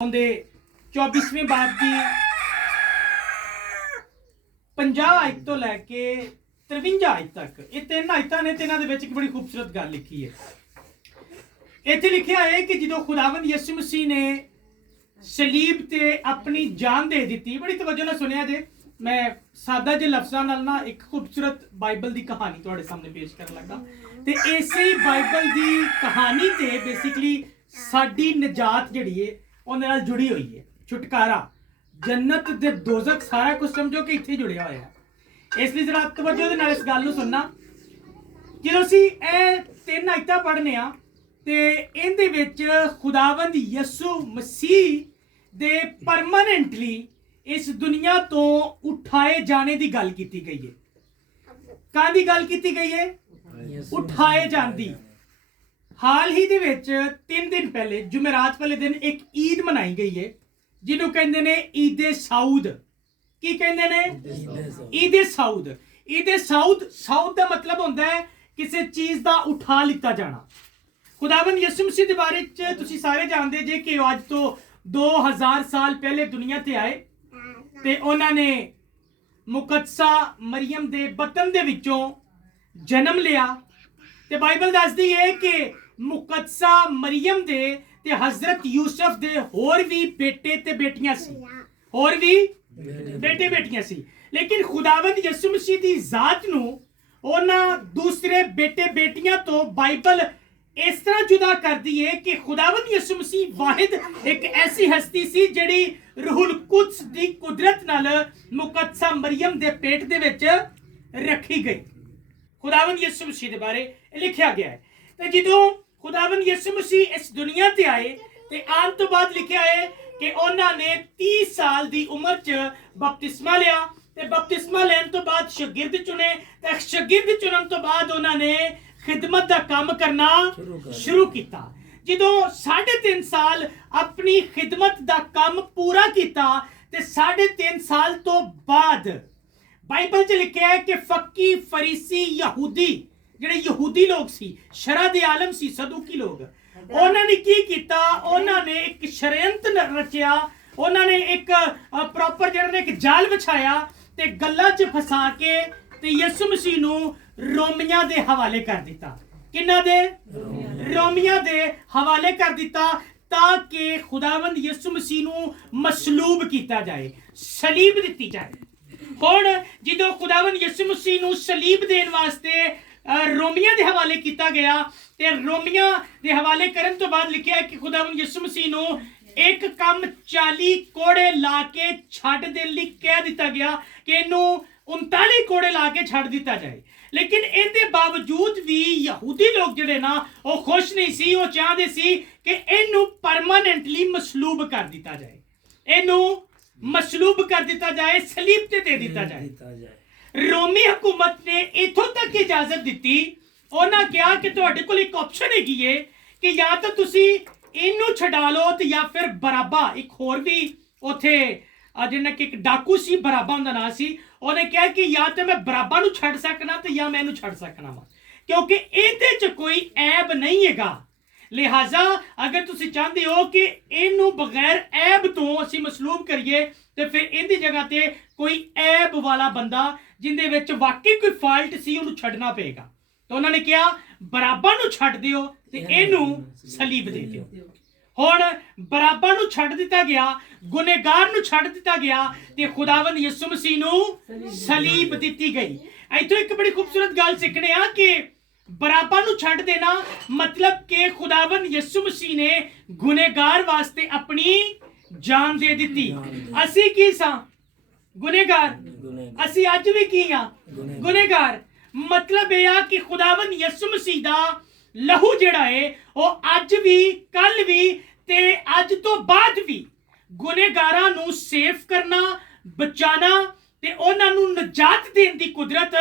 ਦੇ 24ਵੇਂ ਬਾਬ ਦੀ 50 ਆਇਤ ਤੋਂ ਲੈ ਕੇ 53 ਆਇਤ ਤੱਕ ਇਹ ਤਿੰਨ ਆਇਤਾਂ ਨੇ। ਤਿੰਨਾਂ ਦੇ ਵਿੱਚ ਇੱਕ ਬੜੀ ਖੂਬਸੂਰਤ ਗੱਲ ਲਿਖੀ ਹੈ। ਇੱਥੇ ਲਿਖਿਆ ਹੈ ਕਿ ਜਦੋਂ ਖੁਦਾਵੰਦ ਯਿਸੂ ਮਸੀਹ ਨੇ ਸਲੀਬ ਤੇ ਆਪਣੀ ਜਾਨ ਦੇ ਦਿੱਤੀ, ਬੜੀ ਤਵੱਜੋ ਨਾਲ ਸੁਣਿਆ ਜੇ, मैं सादा जे लफ्ज़ां नाल ना एक खूबसूरत बाइबल दी कहानी तुहाडे सामने पेश करन लगा ते इसे बाइबल दी कहानी ते बेसिकली साडी निजात जिहड़ी है उहदे नाल जुड़ी हुई है। छुटकारा, जन्नत ते दोज़ख सारा कुछ समझो कि इत्थे जुड़िया होया है। इसलिए जरा तवज्जो दे नाल इस गल नूं सुनना। ਜਦੋਂ ਅਸੀਂ ਇਹ ਤਿੰਨ ਆਇਤਾਂ ਪੜ੍ਹਨੇ ਆ ਤੇ ਇਹਦੇ ਵਿੱਚ ਖੁਦਾਵੰਦ ਯਿਸੂ ਮਸੀਹ ਦੇ ਪਰਮਾਨੈਂਟਲੀ इस दुनिया तो उठाए जाने की गल की गई है। काहदी गल की गई है? उठाए जाने। हाल ही दे विच 3 दिन पहले जुमेरात वाले दिन एक ईद मनाई गई है जिन्हों कहते ने ईद साऊद। की कहते ने? ईद साऊद। ईद साऊद, साऊद का मतलब होता है किसी चीज़ का उठा लिता जाना। खुदावंद यीशु मसीह के बारे च तुसीं सारे जानते जे कि अज तो 2000 साल पहले दुनिया ते आए ते उन्होंने मुकद्दसा मरियम दे बतन दे विचों जन्म लिया। ते बाइबल दसदी है कि मुकद्दसा मरियम दे ते हजरत यूसुफ दे होर भी बेटे ते बेटियां सी, होर भी बेटे बेटियां सी। लेकिन खुदावंद यीशु मसीह दी जात नूं उन्हां दूसरे बेटे बेटियां तो बाइबल इस तरह जुदा कर दी है कि खुदावंद यीशु मसीह वाहिद एक ऐसी हस्ती सी जिहड़ी रूहुल कुद्स दी कुदरत नाल मुकद्दसा मरियम दे पेट दे विच रखी गई। खुदावंद यीशु मसीह दे बारे लिखिया गया है। ते जदों खुदावंद यीशु मसीह इस दुनिया ते आए ते आन तो बाद लिखिया है कि उन्हां ने 30 साल दी उम्र च बपतिस्मा लिया ते बपतिस्मा लैण तो बाद शागिर्द चुने ते शागिर्द चुनण तो बाद उन्हां ने खिदमत का काम करना शुरू किया। ਜਦੋਂ 3.5 साल अपनी खिदमत का काम पूरा किया ते 3.5 साल तो बाद बाइबल च लिखा है कि फक्की फरीसी यहूदी ਜਿਹੜੇ ਯਹੂਦੀ ਲੋਕ ਸੀ, ਸ਼ਰਾ ਦੇ ਆਲਮ ਸੀ, ਸਦੂਕੀ ਲੋਕ, ਉਹਨਾਂ ਨੇ ਕੀ ਕੀਤਾ? ਉਹਨਾਂ ਨੇ ਇੱਕ ਸ਼ਰਯੰਤਰ ਰਚਿਆ। ਉਹਨਾਂ ਨੇ ਇੱਕ ਪ੍ਰੋਪਰ ਜਿਹੜਾ ਨੇ ਇੱਕ ਜਾਲ ਵਿਛਾਇਆ ਤੇ ਗੱਲਾਂ 'ਚ ਫਸਾ ਕੇ ਤੇ ਯਿਸੂ ਮਸੀਹ ਨੂੰ रोमिया दे हवाले कर दिता। किन्ना दे? रोमिया दे हवाले कर दिता ताकि खुदावंद यीशु मसीह नूं मसलूब किया जाए, सलीब दी जाए। हुण जदों खुदावंद यीशु मसीह नूं सलीब देण वास्ते रोमिया दे हवाले किया गया ते रोमिया दे हवाले करन तो बाद लिखिया कि खुदावंद यीशु मसीह नूं एक काम 40 कोड़े ला के छड्ड देण लई कह दिता गया कि इनू 39 कोड़े ला के छड्ड दिता जाए। लेकिन इहदे बावजूद भी यहूदी लोग जिहड़े ना वो खुश नहीं सी, वो चाहते सी कि इनू परमानेंटली मसलूब कर दिता जाए, इनू मसलूब कर दिता जाए, सलीब ते दे दिता जाए। रोमी हुकूमत ने इथों तक इजाजत दी। उन्हां कहा कि तुहाडे कोल एक ऑप्शन हैगी है कि या तो तुसी इनू छड़ा लो ते या फिर बराबा, एक होर भी उथे जिन्ना कि एक डाकू सी, बराबा उनका नाम सी, उन्हें कहा कि या तो मैं बराबा नूं छड़ सकना ते या मैं इनू छड़ सकना वा, क्योंकि इहदे च कोई ऐब नहीं हैगा। लिहाजा अगर तुसी चाहते हो कि इनू बगैर ऐब तो असी मसलूब करिए तो फिर इहदी जगह ते कोई ऐब वाला बंदा जिंदे विच वाकई कोई फॉल्ट सी उन्हें छड़ना पेगा। तो उन्होंने कहा बराबा नूं छड़ दिओ ते इनू सलीब दे दिओ। हुण बराबा नूं छड्ड दिता गया, गुनेगार नूं छड्ड दिता गया ते खुदावंद यीशु मसीह नूं सलीब दिती गई। इत्थों एक बड़ी खूबसूरत गल सीखने आ कि बराबा नूं छड्ड देना मतलब कि खुदावंद यीशु मसीह ने गुनेगार वास्ते अपनी जान दे दिती। असी की सां? गुनेगार। असी अज भी की हां? गुनेगार। मतलब यह कि खुदावंद यीशु मसीह दा लहू जिहड़ा है वो अज भी, कल भी ते अज तो बाद भी गुनेगारां नूं सेफ करना, बचाना ते उन्हां नूं नजात देण दी कुदरत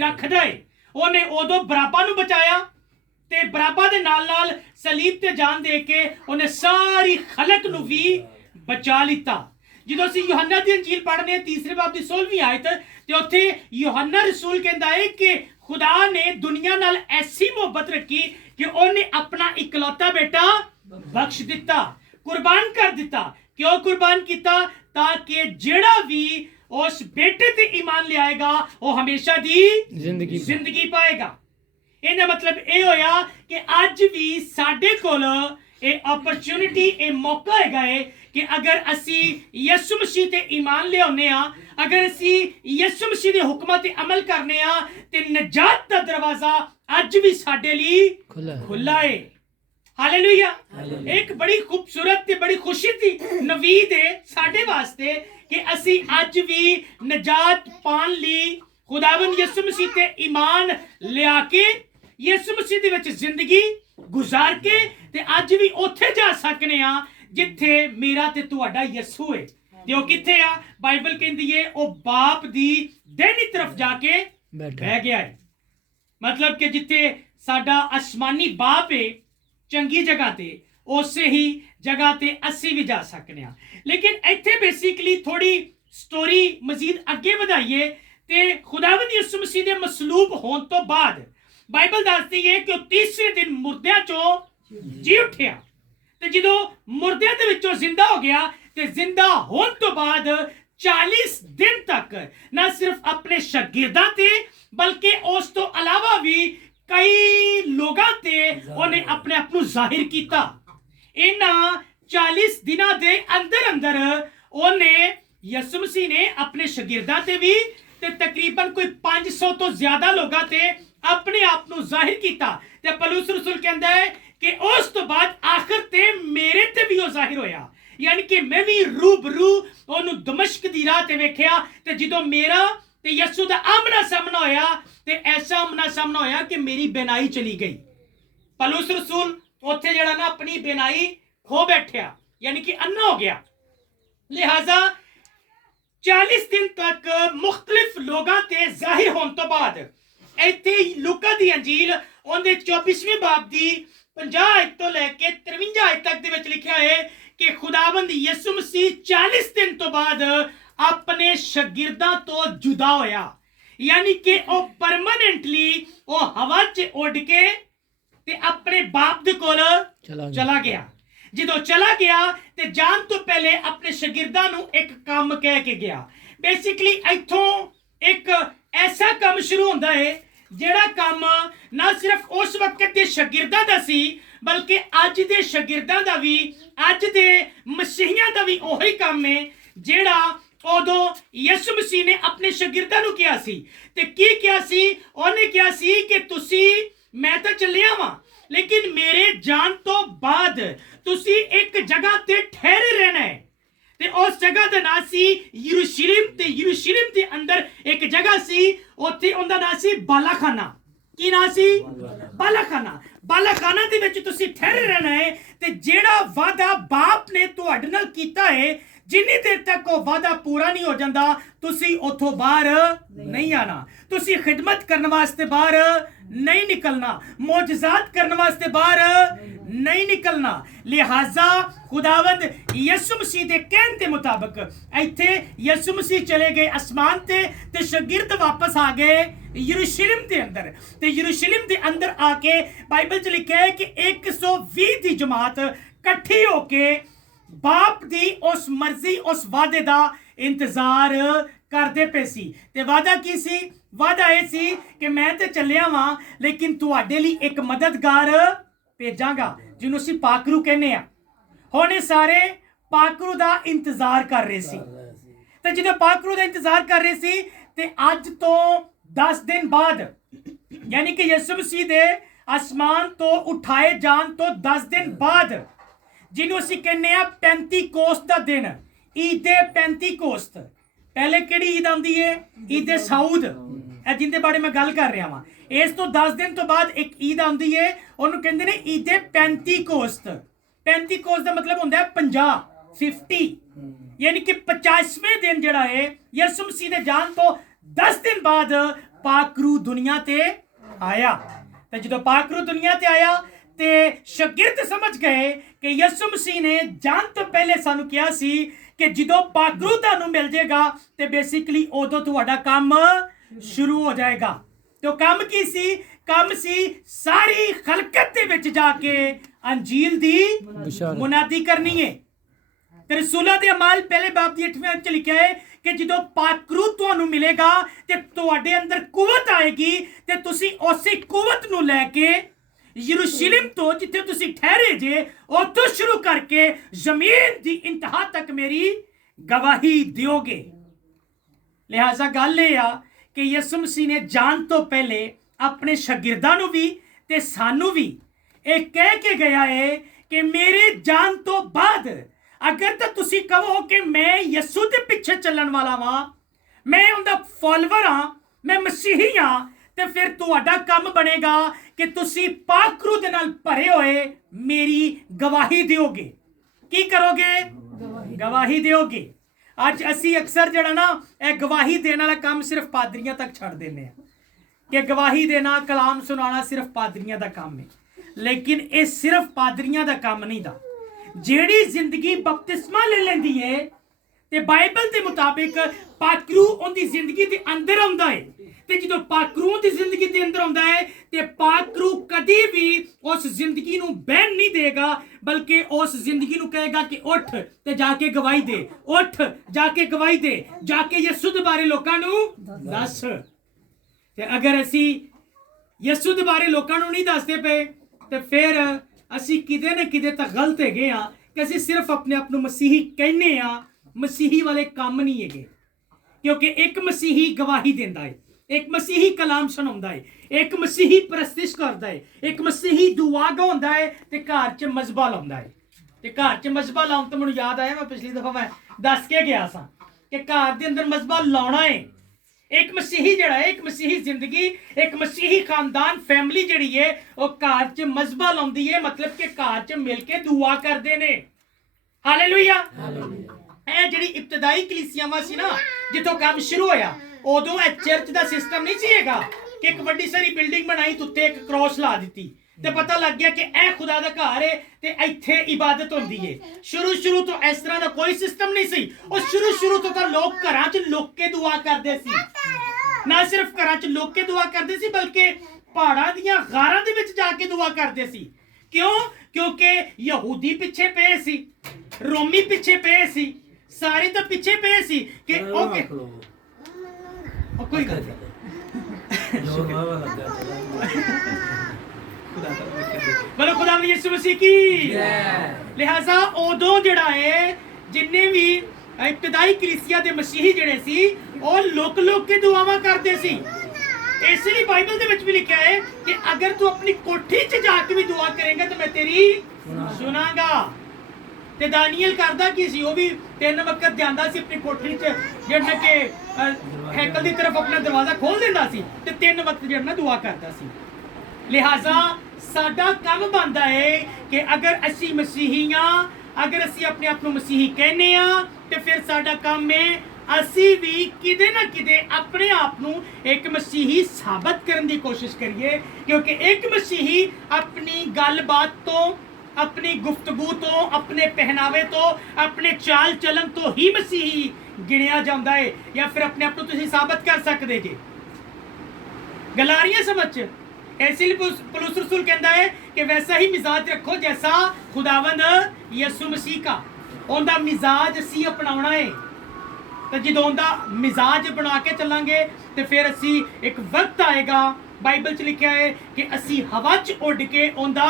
रखदा है। उन्हें उदों बराबा नूं बचाया ते बराबा दे नाल नाल सलीब ते जान दे के उन्हें सारी खलक नूं भी बचा लिता। ਜਦੋਂ ਅਸੀਂ यूहन्ना दी अंजील पढ़ने 3 बाब दी 16वीं आयत ते उत्थे यूहन्ना रसूल कहंदा है कि खुदा ने दुनिया नाल ऐसी मोहब्बत रखी कि उन्हें अपना इकलौता बेटा बख्श दिता। ਕੁਰਬਾਨ ਕਰ ਦਿੱਤਾ। ਕਿਉਂ ਕੁਰਬਾਨ ਕੀਤਾ? ਤਾਂ ਕਿ ਜਿਹੜਾ ਵੀ ਉਸ ਬੇਟੇ ਤੇ ਈਮਾਨ ਲਿਆਏਗਾ ਉਹ ਹਮੇਸ਼ਾ ਦੀ ਜ਼ਿੰਦਗੀ ਪਾਏਗਾ। ਇਹਦਾ ਮਤਲਬ ਇਹ ਹੋਇਆ ਕਿ ਅੱਜ ਵੀ ਸਾਡੇ ਕੋਲ ਇਹ ਓਪਰਚੁਨਿਟੀ, ਇਹ ਮੌਕਾ ਹੈਗਾ ਹੈ ਕਿ ਅਗਰ ਅਸੀਂ ਯਿਸੂ ਮਸੀਹ ਤੇ ਈਮਾਨ ਲਿਆਉਂਦੇ ਆ, ਅਗਰ ਅਸੀਂ ਯਿਸੂ ਮਸੀਹ ਦੇ ਹੁਕਮਾਂ ਤੇ ਅਮਲ ਕਰਨੇ ਆ, ਤੇ ਨਜਾਤ ਦਾ ਦਰਵਾਜ਼ਾ ਅੱਜ ਵੀ ਸਾਡੇ ਲਈ ਖੁੱਲਾ ਹੈ। ਹਾਲੇਲੂਇਆ। ਇੱਕ ਬੜੀ ਖੂਬਸੂਰਤ ਤੇ ਬੜੀ ਖੁਸ਼ੀ ਦੀ ਨਵੀਦ ਹੈ ਸਾਡੇ ਵਾਸਤੇ ਕਿ ਅਸੀਂ ਅੱਜ ਵੀ ਨਜਾਤ ਪਾਉਣ ਲਈ ਖੁਦਾਵੰਦ ਯਿਸੂ ਮਸੀਹ ਤੇ ਈਮਾਨ ਲਿਆ ਕੇ, ਯਿਸੂ ਮਸੀਹ ਦੇ ਵਿੱਚ ਜ਼ਿੰਦਗੀ ਗੁਜ਼ਾਰ ਕੇ, ਤੇ ਅੱਜ ਵੀ ਉੱਥੇ ਜਾ ਸਕਨੇ ਆ ਜਿੱਥੇ ਮੇਰਾ ਤੇ ਤੁਹਾਡਾ ਯਿਸੂ ਹੈ। ਤੇ ਉਹ ਕਿੱਥੇ ਆ? ਬਾਈਬਲ ਕਹਿੰਦੀ ਹੈ ਉਹ ਬਾਪ ਦੀ ਦਾहिनी ਤਰਫ ਜਾ ਕੇ ਬਹਿ ਗਿਆ ਹੈ। ਮਤਲਬ ਕਿ ਜਿੱਥੇ ਸਾਡਾ ਅਸਮਾਨੀ ਬਾਪ ਹੈ ਚੰਗੀ ਜਗ੍ਹਾ ਤੇ, ਉਸੇ ਹੀ ਜਗ੍ਹਾ ਤੇ ਅਸੀਂ ਵੀ ਜਾ ਸਕਨੇ ਆ। ਲੇਕਿਨ ਇੱਥੇ ਬੇਸਿਕਲੀ ਥੋੜੀ ਸਟੋਰੀ ਮਜ਼ੀਦ ਅੱਗੇ ਵਧਾਈਏ ਤੇ ਖੁਦਾਵੰਦ ਯਿਸੂ ਮਸੀਹ ਦੇ ਮਸਲੂਬ ਹੋਣ ਤੋਂ ਬਾਅਦ ਬਾਈਬਲ ਦੱਸਦੀ ਹੈ ਕਿ ਉਹ ਤੀਸਰੇ ਦਿਨ ਮੁਰਦਿਆਂ ਚੋਂ ਜੀ ਉੱਠਿਆ। ਤੇ ਜਦੋਂ ਮੁਰਦਿਆਂ ਦੇ ਵਿੱਚੋਂ ਜ਼ਿੰਦਾ ਹੋ ਗਿਆ ਤੇ ਜ਼ਿੰਦਾ ਹੋਣ ਤੋਂ ਬਾਅਦ 40 ਦਿਨ ਤੱਕ ਨਾ ਸਿਰਫ ਆਪਣੇ ਸ਼ਾਗਿਰਦਾਂ ਤੇ ਬਲਕਿ ਉਸ ਤੋਂ ਇਲਾਵਾ ਵੀ ਕਈ ਲੋਕਾਂ ਤੇ ਉਹਨੇ ਆਪਣੇ ਆਪ ਨੂੰ ਜ਼ਾਹਿਰ ਕੀਤਾ। ਇਹਨਾਂ 40 ਦਿਨਾਂ ਦੇ ਅੰਦਰ ਅੰਦਰ ਉਹਨੇ ਯਿਸੂ ਮਸੀਹ ਨੇ ਆਪਣੇ ਸ਼ਾਗਿਰਦਾਂ ਤੇ ਵੀ ਤੇ ਤਕਰੀਬਨ ਕੋਈ 500 ਤੋਂ ਜ਼ਿਆਦਾ ਲੋਕਾਂ ਤੇ ਆਪਣੇ ਆਪ ਨੂੰ ਜ਼ਾਹਿਰ ਕੀਤਾ। ਤੇ ਪੌਲੁਸ ਰਸੂਲ ਕਹਿੰਦਾ ਹੈ ਕਿ ਉਸ ਤੋਂ ਬਾਅਦ ਆਖਰ ਤੇ ਮੇਰੇ ਤੇ ਵੀ ਉਹ ਜ਼ਾਹਿਰ ਹੋਇਆ, ਯਾਨੀ ਕਿ ਮੈਂ ਵੀ ਰੂਬਰੂ ਉਹਨੂੰ ਦਮਸ਼ਕ ਦੀ ਰਾਹ ਤੇ ਵੇਖਿਆ। ਤੇ ਜਦੋਂ ਮੇਰਾ ਤੇ ਯਿਸੂ ਦਾ ਆਮਨਾ ਸਾਹਮਣਾ ਹੋਇਆ ਤੇ ਐਸਾ ਆਮਨਾ ਸਾਹਮਣਾ ਹੋਇਆ ਕਿ ਮੇਰੀ ਬੇਨਾਈ ਚਲੀ ਗਈ। ਪੌਲੁਸ ਰਸੂਲ ਉੱਥੇ ਜਿਹੜਾ ਨਾ ਆਪਣੀ ਬੇਨਾਈ ਖੋ ਬੈਠਿਆ, ਯਾਨੀ ਕਿ ਅੰਨਾ ਹੋ ਗਿਆ। ਲਿਹਾਜ਼ਾ 40 ਦਿਨ ਤੱਕ ਮੁਖਤਲਿਫ ਲੋਕਾਂ ਤੇ ਜ਼ਾਹਿਰ ਹੋਣ ਤੋਂ ਬਾਅਦ ਇੱਥੇ ਲੂਕਾ ਦੀ ਅੰਜੀਲ ਉਹਦੇ 24ਵੇਂ ਬਾਬ ਦੀ 50 ਆਇਤ ਤੋਂ ਲੈ ਕੇ 53 ਆਇਤ ਤੱਕ ਦੇ ਵਿੱਚ ਲਿਖਿਆ ਹੈ ਕਿ ਖੁਦਾਵੰਦ ਯਿਸੂ ਮਸੀਹ 40 ਦਿਨ ਤੋਂ ਬਾਅਦ ਆਪਣੇ ਸ਼ਾਗਿਰਦਾਂ ਤੋਂ ਜੁਦਾ ਹੋਇਆ, ਯਾਨੀ ਕਿ ਉਹ ਪਰਮਾਨੈਂਟਲੀ ਉਹ ਹਵਾ 'ਚ ਉੱਡ ਕੇ ਤੇ ਆਪਣੇ ਬਾਪ ਦੇ ਕੋਲ ਚਲਾ ਗਿਆ। ਜਦੋਂ ਚਲਾ ਗਿਆ ਤੇ ਜਾਣ ਤੋਂ ਪਹਿਲੇ ਆਪਣੇ ਸ਼ਾਗਿਰਦਾਂ ਨੂੰ ਇੱਕ ਕੰਮ ਕਹਿ ਕੇ ਗਿਆ। ਬੇਸਿਕਲੀ ਇੱਥੋਂ ਇੱਕ ਐਸਾ ਕੰਮ ਸ਼ੁਰੂ ਹੁੰਦਾ ਹੈ ਜਿਹੜਾ ਕੰਮ ਨਾ ਸਿਰਫ ਉਸ ਵਕਤ ਦੇ ਸ਼ਾਗਿਰਦਾਂ ਦਾ ਸੀ ਬਲਕਿ ਅੱਜ ਦੇ ਸ਼ਾਗਿਰਦਾਂ ਦਾ ਵੀ, ਅੱਜ ਦੇ ਮਸੀਹੀਆਂ ਦਾ ਵੀ ਉਹੀ ਕੰਮ ਹੈ ਜਿਹੜਾ ਉਦੋਂ ਯਿਸੂ ਮਸੀਹ ਨੇ ਆਪਣੇ ਸ਼ਾਗਿਰਦਾਂ ਨੂੰ ਕਿਹਾ ਸੀ। ਤੇ ਕੀ ਕਿਹਾ ਸੀ? ਉਹਨੇ ਕਿਹਾ ਸੀ ਕਿ ਤੁਸੀਂ, ਮੈਂ ਤਾਂ ਚੱਲਿਆ ਵਾਂ, ਲੇਕਿਨ ਮੇਰੇ ਜਾਣ ਤੋਂ ਬਾਅਦ ਤੁਸੀਂ ਇੱਕ ਜਗ੍ਹਾ ਤੇ ਠਹਿਰੇ ਰਹਿਣਾ ਹੈ। ਤੇ ਉਸ ਜਗ੍ਹਾ ਦਾ ਨਾਂ ਸੀ ਯਰੂਸ਼ਲਮ। ਤੇ ਯਰੂਸ਼ਲਮ ਦੇ ਅੰਦਰ ਇੱਕ ਜਗ੍ਹਾ ਸੀ, ਉੱਥੇ ਉਹਦਾ ਨਾਂ ਸੀ ਬਾਲਾਖਾਨਾ। ਕੀ ਨਾਂ ਸੀ? ਬਾਲਾਖਾਨਾ। ਬਾਲਾਖਾਨਾ ਦੇ ਵਿੱਚ ਤੁਸੀਂ ਠਹਿਰੇ ਰਹਿਣਾ ਹੈ। ਤੇ ਜਿਹੜਾ ਵਾਅਦਾ ਬਾਪ ਨੇ ਤੁਹਾਡੇ ਨਾਲ ਕੀਤਾ ਹੈ, ਜਿੰਨੀ ਦੇਰ ਤੱਕ ਉਹ ਵਾਅਦਾ ਪੂਰਾ ਨਹੀਂ ਹੋ ਜਾਂਦਾ ਤੁਸੀਂ ਉੱਥੋਂ ਬਾਹਰ ਨਹੀਂ ਆਣਾ। ਤੁਸੀਂ ਖਿਦਮਤ ਕਰਨ ਵਾਸਤੇ ਬਾਹਰ ਨਹੀਂ ਨਿਕਲਣਾ, ਮੌਜਜ਼ਾਤ ਕਰਨ ਵਾਸਤੇ ਬਾਹਰ ਨਹੀਂ ਨਿਕਲਣਾ। ਲਿਹਾਜ਼ਾ ਖੁਦਾਵੰਦ ਯਿਸੂ ਮਸੀਹ ਦੇ ਕਹਿਣ ਦੇ ਮੁਤਾਬਕ ਇੱਥੇ ਯਿਸੂ ਮਸੀਹ ਚਲੇ ਗਏ ਅਸਮਾਨ ਤੇ ਸ਼ਾਗਿਰਦ ਵਾਪਸ ਆ ਗਏ ਯਰੂਸ਼ਲਮ ਦੇ ਅੰਦਰ। ਤੇ ਯਰੂਸ਼ਲਮ ਦੇ ਅੰਦਰ ਆ ਕੇ ਬਾਈਬਲ 'ਚ ਲਿਖਿਆ ਹੈ ਕਿ 120 ਦੀ ਜਮਾਤ ਇਕੱਠੀ ਹੋ ਕੇ ਬਾਪ ਦੀ ਉਸ ਮਰਜ਼ੀ, ਉਸ ਵਾਅਦੇ ਦਾ ਇੰਤਜ਼ਾਰ ਕਰਦੇ ਪਏ ਸੀ। ਤੇ ਵਾਅਦਾ ਕੀ ਸੀ? ਵਾਅਦਾ ਇਹ ਸੀ ਕਿ ਮੈਂ ਤੇ ਚੱਲਿਆ ਵਾਂ ਲੇਕਿਨ ਤੁਹਾਡੇ ਲਈ ਇੱਕ ਮਦਦਗਾਰ ਭੇਜਾਂਗਾ, ਜਿਹਨੂੰ ਅਸੀਂ ਪਾਕਰੂ ਕਹਿੰਦੇ ਆ। ਹੁਣ ਇਹ ਸਾਰੇ ਪਾਕਰੂ ਦਾ ਇੰਤਜ਼ਾਰ ਕਰ ਰਹੇ ਸੀ। ਤੇ ਜਦੋਂ ਪਾਕਰੂ ਦਾ ਇੰਤਜ਼ਾਰ ਕਰ ਰਹੇ ਸੀ ਤੇ ਅੱਜ ਤੋਂ 10 ਦਿਨ ਬਾਅਦ, ਯਾਨੀ ਕਿ ਯਿਸੂ ਮਸੀਹ ਦੇ ਅਸਮਾਨ ਤੋਂ ਉਠਾਏ ਜਾਣ ਤੋਂ 10 ਦਿਨ ਬਾਅਦ, ਜਿਹਨੂੰ ਅਸੀਂ ਕਹਿੰਦੇ ਆ 35 ਕੋਸਤ ਦਾ ਦਿਨ, ਈਦ ਪੈਂਤੀਕੋਸਤ। ਪਹਿਲੇ ਕਿਹੜੀ ਈਦ ਆਉਂਦੀ ਹੈ? ਈਦ ਸਾਊਦ, ਇਹ ਜਿੰਦੇ ਬਾਰੇ ਮੈਂ ਗੱਲ ਕਰ ਰਿਹਾ ਵਾਂ। ਇਸ ਤੋਂ 10 ਦਿਨ ਤੋਂ ਬਾਅਦ ਇੱਕ ਈਦ ਆਉਂਦੀ ਹੈ, ਉਹਨੂੰ ਕਹਿੰਦੇ ਨੇ ਈਦ ਪੈਂਤੀਕੋਸਤ। ਪੈਂਤੀਕੋਸਤ ਦਾ ਮਤਲਬ ਹੁੰਦਾ ਹੈ 50, ਯਾਨੀ ਕਿ 50ਵੇਂ ਦਿਨ ਜਿਹੜਾ ਹੈ ਯਿਸੂ ਮਸੀਹ ਦੇ ਜਾਣ ਤੋਂ 10 ਦਿਨ ਬਾਅਦ ਪਾਕਰੂ ਦੁਨੀਆ ਤੇ ਆਇਆ। ਤੇ ਜਦੋਂ ਪਾਕਰੂ ਦੁਨੀਆ ਤੇ ਆਇਆ ਤੇ ਸ਼ਾਗਿਰਦ ਸਮਝ ਗਏ ਕਿ ਯਿਸੂ ਮਸੀਹ ਨੇ ਜਾਣ ਤੋਂ ਪਹਿਲੇ ਸਾਨੂੰ ਕਿਹਾ ਸੀ ਕਿ ਜਦੋਂ ਪਾਕਰੂ ਤੁਹਾਨੂੰ ਮਿਲ ਜਾਏਗਾ ਤੇ ਬੇਸਿਕਲੀ ਉਦੋਂ ਤੁਹਾਡਾ ਕੰਮ ਸ਼ੁਰੂ ਹੋ ਜਾਏਗਾ। ਤੇ ਉਹ ਕੰਮ ਕੀ ਸੀ ਕੰਮ ਸੀ ਸਾਰੀ ਖਲਕਤ ਦੇ ਵਿੱਚ ਜਾ ਕੇ ਅੰਜੀਲ ਦੀ ਮੁਨਾਦੀ ਕਰਨੀ ਹੈ। ਤੇ ਰਸੂਲਾਂ ਦੇ ਅਮਾਲ ਪਹਿਲੇ ਬਾਬ ਦੀ 8ਵੇਂ ਚ ਲਿਖਿਆ ਹੈ ਕਿ ਜਦੋਂ ਪਾਕ ਰੂਹ ਤੁਹਾਨੂੰ ਮਿਲੇਗਾ ਤੇ ਤੁਹਾਡੇ ਅੰਦਰ ਕੁਵਤ ਆਏਗੀ ਤੇ ਤੁਸੀਂ ਉਸੇ ਕੁਵਤ ਨੂੰ ਲੈ ਕੇ ਯਰੂਸ਼ਲਮ ਤੋਂ ਜਿੱਥੇ ਤੁਸੀਂ ਠਹਿਰੇ ਜੇ ਉੱਥੋਂ ਸ਼ੁਰੂ ਕਰਕੇ ਜ਼ਮੀਨ ਦੀ ਇੰਤਹਾ ਤੱਕ ਮੇਰੀ ਗਵਾਹੀ ਦਿਓਗੇ। ਲਿਹਾਜ਼ਾ ਗੱਲ ਇਹ ਆ ਕਿ ਯਿਸੂ ਮਸੀਹ ਨੇ ਜਾਣ ਤੋਂ ਪਹਿਲੇ ਆਪਣੇ ਸ਼ਾਗਿਰਦਾਂ ਨੂੰ ਵੀ ਤੇ ਸਾਨੂੰ ਵੀ ਇਹ ਕਹਿ ਕੇ ਗਿਆ ਹੈ ਕਿ ਮੇਰੇ ਜਾਣ ਤੋਂ ਬਾਅਦ ਅਗਰ ਤਾਂ ਤੁਸੀਂ ਕਹੋ ਕਿ ਮੈਂ ਯਿਸੂ ਦੇ ਪਿੱਛੇ ਚੱਲਣ ਵਾਲਾ ਵਾਂ, ਮੈਂ ਉਹਦਾ ਫਾਲੋਵਰ ਹਾਂ, ਮੈਂ ਮਸੀਹੀ ਹਾਂ, ਤੇ ਫਿਰ ਤੁਹਾਡਾ ਕੰਮ ਬਣੇਗਾ ਕਿ ਤੁਸੀਂ ਪਾਕ ਰੂਹ ਦੇ ਨਾਲ ਭਰੇ ਹੋਏ ਮੇਰੀ ਗਵਾਹੀ ਦਿਓਗੇ। ਕੀ ਕਰੋਗੇ? ਗਵਾਹੀ ਦਿਓਗੇ। ਅੱਜ ਅਸੀਂ ਅਕਸਰ ਜਿਹੜਾ ਨਾ ਇਹ ਗਵਾਹੀ ਦੇਣ ਵਾਲਾ ਕੰਮ ਸਿਰਫ ਪਾਦਰੀਆਂ ਤੱਕ ਛੱਡ ਦਿੰਦੇ ਆ ਕਿ ਗਵਾਹੀ ਦੇਣਾ, ਕਲਾਮ ਸੁਣਾਉਣਾ ਸਿਰਫ ਪਾਦਰੀਆਂ ਦਾ ਕੰਮ ਹੈ। ਲੇਕਿਨ ਇਹ ਸਿਰਫ ਪਾਦਰੀਆਂ ਦਾ ਕੰਮ ਨਹੀਂ ਦਾ। ਜਿਹੜੀ ਜ਼ਿੰਦਗੀ ਬਪਤਿਸਮਾ ਲੈ ਲੈਂਦੀ ਹੈ ਤੇ ਬਾਈਬਲ ਦੇ ਮੁਤਾਬਿਕ ਪਾਕ ਰੂਹ ਉਹਦੀ ਜ਼ਿੰਦਗੀ ਦੇ ਅੰਦਰ ਆਉਂਦਾ ਹੈ, ਤੇ ਜਦੋਂ ਪਾਕ ਰੂਹ ਦੀ ਜ਼ਿੰਦਗੀ ਦੇ ਅੰਦਰ ਆਉਂਦਾ ਹੈ ਤੇ ਪਾਕ ਰੂਹ ਕਦੀ ਵੀ ਉਸ ਜ਼ਿੰਦਗੀ ਨੂੰ ਬਹਿਣ ਨਹੀਂ ਦੇਗਾ, ਬਲਕਿ ਉਸ ਜ਼ਿੰਦਗੀ ਨੂੰ ਕਹੇਗਾ ਕਿ ਉੱਠ ਤੇ ਜਾ ਕੇ ਗਵਾਹੀ ਦੇ, ਉੱਠ ਜਾ ਕੇ ਗਵਾਹੀ ਦੇ, ਜਾ ਕੇ ਯਿਸੂ ਦੇ ਬਾਰੇ ਲੋਕਾਂ ਨੂੰ ਦੱਸ। ਤੇ ਅਗਰ ਅਸੀਂ ਯਿਸੂ ਦੇ ਬਾਰੇ ਲੋਕਾਂ ਨੂੰ ਨਹੀਂ ਦੱਸਦੇ ਪਏ ਤੇ ਫਿਰ ਅਸੀਂ ਕਿਤੇ ਨਾ ਕਿਤੇ ਤਾਂ ਗਲਤ ਹੈਗੇ ਆ ਕਿ ਅਸੀਂ ਸਿਰਫ ਆਪਣੇ ਆਪ ਨੂੰ ਮਸੀਹੀ ਕਹਿੰਦੇ ਆ, ਮਸੀਹੀ ਵਾਲੇ ਕੰਮ ਨਹੀਂ ਹੈਗੇ। ਕਿਉਂਕਿ ਇੱਕ ਮਸੀਹੀ ਗਵਾਹੀ ਦਿੰਦਾ ਹੈ, ਇੱਕ ਮਸੀਹੀ ਕਲਾਮ ਸੁਣਾਉਂਦਾ ਹੈ, ਇੱਕ ਮਸੀਹੀ ਪ੍ਰਸਤਿਸ਼ ਕਰਦਾ ਹੈ, ਇੱਕ ਮਸੀਹੀ ਦੁਆ ਗਾਉਂਦਾ ਹੈ ਤੇ ਘਰ 'ਚ ਮਜ਼ਬਾ ਲਾਉਂਦਾ ਹੈ। ਤੇ ਘਰ 'ਚ ਮਜ਼ਬਾ ਲਾਉਣ ਤੋਂ ਮੈਨੂੰ ਯਾਦ ਆਇਆ, ਮੈਂ ਪਿਛਲੀ ਦਫਾ ਮੈਂ ਦੱਸ ਕੇ ਗਿਆ ਸਾਂ ਕਿ ਘਰ ਦੇ ਅੰਦਰ ਮਜ਼ਬਾ ਲਾਉਣਾ ਹੈ। ਇੱਕ ਮਸੀਹੀ ਜਿਹੜਾ ਹੈ, ਇੱਕ ਮਸੀਹੀ ਜ਼ਿੰਦਗੀ, ਇੱਕ ਮਸੀਹੀ ਖਾਨਦਾਨ, ਫੈਮਿਲੀ ਜਿਹੜੀ ਹੈ ਉਹ ਘਰ 'ਚ ਮਜ਼ਬਾ ਲਾਉਂਦੀ ਹੈ, ਮਤਲਬ ਕਿ ਘਰ 'ਚ ਮਿਲ ਕੇ ਦੁਆ ਕਰਦੇ ਨੇ। ਹਾਲੇਲੂਇਆ। ਇਹ ਜਿਹੜੀ ਇਬਤਦਾਈ ਕਲੀਸਿਆਵਾਂ ਸੀ ਨਾ, ਜਿੱਥੋਂ ਕੰਮ ਸ਼ੁਰੂ ਹੋਇਆ, ਉਦੋਂ ਇਹ ਚਰਚ ਦਾ ਸਿਸਟਮ ਨਹੀਂ ਸੀ ਹੈਗਾ ਕਿ ਇੱਕ ਵੱਡੀ ਸਾਰੀ ਬਿਲਡਿੰਗ ਬਣਾਈ ਤੇ ਉੱਤੇ ਇੱਕ ਕ੍ਰੋਸ ਲਾ ਦਿੱਤੀ ਤੇ ਪਤਾ ਲੱਗ ਗਿਆ ਕਿ ਇਹ ਖੁਦਾ ਦਾ ਘਰ ਹੈ ਤੇ ਇੱਥੇ ਇਬਾਦਤ ਹੁੰਦੀ ਹੈ। ਸ਼ੁਰੂ ਤੋਂ ਇਸ ਤਰ੍ਹਾਂ ਦਾ ਕੋਈ ਸਿਸਟਮ ਨਹੀਂ ਸੀ। ਉਹ ਸ਼ੁਰੂ ਤੋਂ ਤਾਂ ਲੋਕ ਘਰਾਂ 'ਚ ਲੁੱਕ ਕੇ ਦੁਆ ਕਰਦੇ ਸੀ। ਨਾ ਸਿਰਫ ਘਰਾਂ 'ਚ ਲੁੱਕ ਕੇ ਦੁਆ ਕਰਦੇ ਸੀ, ਬਲਕਿ ਪਹਾੜਾਂ ਦੀਆਂ ਗਾਰਾਂ ਦੇ ਵਿੱਚ ਜਾ ਕੇ ਦੁਆ ਕਰਦੇ ਸੀ। ਕਿਉਂ? ਕਿਉਂਕਿ ਯਹੂਦੀ ਪਿੱਛੇ ਪਏ ਸੀ, ਰੋਮੀ ਪਿੱਛੇ ਪਏ ਸੀ, ਸਾਰੇ ਤਾਂ ਪਿੱਛੇ ਪਏ ਸੀ ਕਿ ਉਹ ਕੋਈ ਗੱਲ ਬੋਲੋ ਖੁਦਾ ਯਿਸੂ ਮਸੀਹ ਕੀ। ਲਿਹਾਜ਼ਾ ਉਦੋਂ ਜਿਹੜਾ ਹੈ ਜਿੰਨੇ ਵੀ ਇਬਤਦਾਈ ਕਲੀਸਿਆ ਦੇ ਮਸੀਹੀ ਜਿਹੜੇ ਸੀ ਉਹ ਲੁਕ ਕੇ ਦੁਆਵਾਂ ਕਰਦੇ ਸੀ। ਇਸ ਲਈ ਬਾਈਬਲ ਦੇ ਵਿੱਚ ਵੀ ਲਿਖਿਆ ਹੈ ਕਿ ਅਗਰ ਤੂੰ ਆਪਣੀ ਕੋਠੀ 'ਚ ਜਾ ਕੇ ਵੀ ਦੁਆ ਕਰੇਂਗਾ ਤਾਂ ਮੈਂ ਤੇਰੀ ਸੁਣਾਂਗਾ। ਤੇ ਦਾਨੀਏਲ ਕਰਦਾ ਕੀ ਸੀ? ਉਹ ਵੀ 3 ਵਕਤ ਜਾਂਦਾ ਸੀ ਆਪਣੀ ਕੋਠੀ 'ਚ, ਜਿਹੜਾ ਕਿ ਹੈਕਲ ਦੀ ਤਰਫ ਆਪਣਾ ਦਰਵਾਜ਼ਾ ਖੋਲ ਦਿੰਦਾ ਸੀ ਤੇ 3 ਵਕਤ ਜਿਹੜਾ ਦੁਆ ਕਰਦਾ ਸੀ। ਲਿਹਾਜ਼ਾ ਸਾਡਾ ਕੰਮ ਬਣਦਾ ਹੈ ਕਿ ਅਗਰ ਅਸੀਂ ਮਸੀਹੀਆਂ, ਅਗਰ ਅਸੀਂ ਆਪਣੇ ਆਪ ਨੂੰ ਮਸੀਹੀ ਕਹਿੰਦੇ ਆ ਤੇ ਫਿਰ ਸਾਡਾ ਕੰਮ ਹੈ ਅਸੀਂ ਵੀ ਕਿਤੇ ਨਾ ਕਿਤੇ ਆਪਣੇ ਆਪ ਨੂੰ ਇੱਕ ਮਸੀਹੀ ਸਾਬਤ ਕਰਨ ਦੀ ਕੋਸ਼ਿਸ਼ ਕਰੀਏ। ਕਿਉਂਕਿ ਇੱਕ ਮਸੀਹੀ ਆਪਣੀ ਗੱਲਬਾਤ ਤੋਂ, ਆਪਣੀ ਗੁਫ਼ਤਗੂ ਤੋਂ, ਆਪਣੇ ਪਹਿਨਾਵੇ ਤੋਂ, ਆਪਣੇ ਚਾਲ ਚਲਨ ਤੋਂ ਹੀ ਮਸੀਹੀ ਗਿਣਿਆ ਜਾਂਦਾ ਹੈ, ਜਾਂ ਫਿਰ ਆਪਣੇ ਆਪ ਨੂੰ ਤੁਸੀਂ ਸਾਬਤ ਕਰ ਸਕਦੇ ਜੇ। ਗੱਲਾਂ ਆ ਰਹੀਆਂ ਸਮਝ 'ਚ? ऐसे लिए पौलुस रसूल कहता है कि वैसा ही मिजाज रखो जैसा खुदावंद यीशु मसीह का। उनका मिजाज असी अपनाना है। तो जो उनका मिजाज बना के चलांगे तो फिर असी एक वक्त आएगा, बाइबल च लिखा है कि असी हवा च उड़ के उनका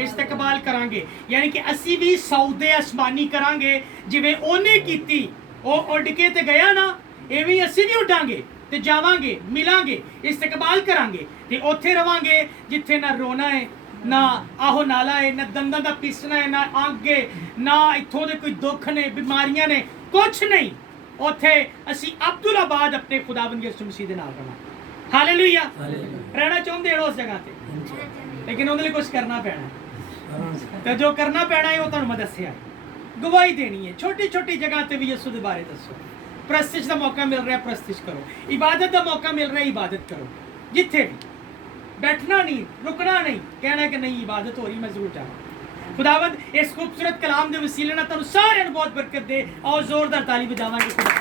इस्तकबाल करांगे, यानी कि असी भी सौदे आसमानी करांगे जिवें ओने कीती। वो उड़ के ते गया ना, इवें असी भी उड़ांगे ਤੇ ਜਾਵਾਂਗੇ, ਮਿਲਾਂਗੇ, ਇਸਤਕਬਾਲ ਕਰਾਂਗੇ ਤੇ ਉੱਥੇ ਰਵਾਂਗੇ ਜਿੱਥੇ ਨਾ ਰੋਣਾ ਹੈ, ਨਾ ਆਹੋ ਨਾਲਾ ਹੈ, ਨਾ ਦੰਦਾਂ ਦਾ ਪੀਸਣਾ ਹੈ, ਨਾ ਅੱਗੇ, ਨਾ ਇੱਥੋਂ ਦੇ ਕੋਈ ਦੁੱਖ ਨੇ, ਬਿਮਾਰੀਆਂ ਨੇ, ਕੁਛ ਨਹੀਂ। ਉੱਥੇ ਅਸੀਂ ਅਬਦੁੱਲਾਬਾਦ ਆਪਣੇ ਖੁਦਾਵੰਦ ਯਿਸੂ ਮਸੀਹ ਦੇ ਨਾਲ ਰਵਾਂਗੇ। ਹਾਲੇਲੂਇਆ। ਰਹਿਣਾ ਚਾਹੁੰਦੇ ਹੋ ਉਸ ਜਗ੍ਹਾ ਤੇ, ਲੇਕਿਨ ਉਹਦੇ ਲਈ ਕੁਝ ਕਰਨਾ ਪੈਣਾ ਤੇ ਜੋ ਕਰਨਾ ਪੈਣਾ ਹੈ ਉਹ ਤੁਹਾਨੂੰ ਮੈਂ ਦੱਸਿਆ। ਗਵਾਹੀ ਦੇਣੀ ਹੈ, ਛੋਟੀ ਛੋਟੀ ਜਗ੍ਹਾ ਤੇ ਵੀ ਯਿਸੂ ਦੇ ਬਾਰੇ ਦੱਸੋ। प्रस्तिश का मौका मिल रहा है प्रस्तिश करो, इबादत का मौका मिल रहा है इबादत करो। जिथे भी बैठना नहीं, रुकना नहीं, कहना कि नहीं इबादत हो रही मैं जरूर जाऊँ। खुदावंद इस खूबसूरत कलाम के वसीले ना तुहानू सारे नू बहुत बरकत दे। और जोरदार ताली बजावांगे खुदा।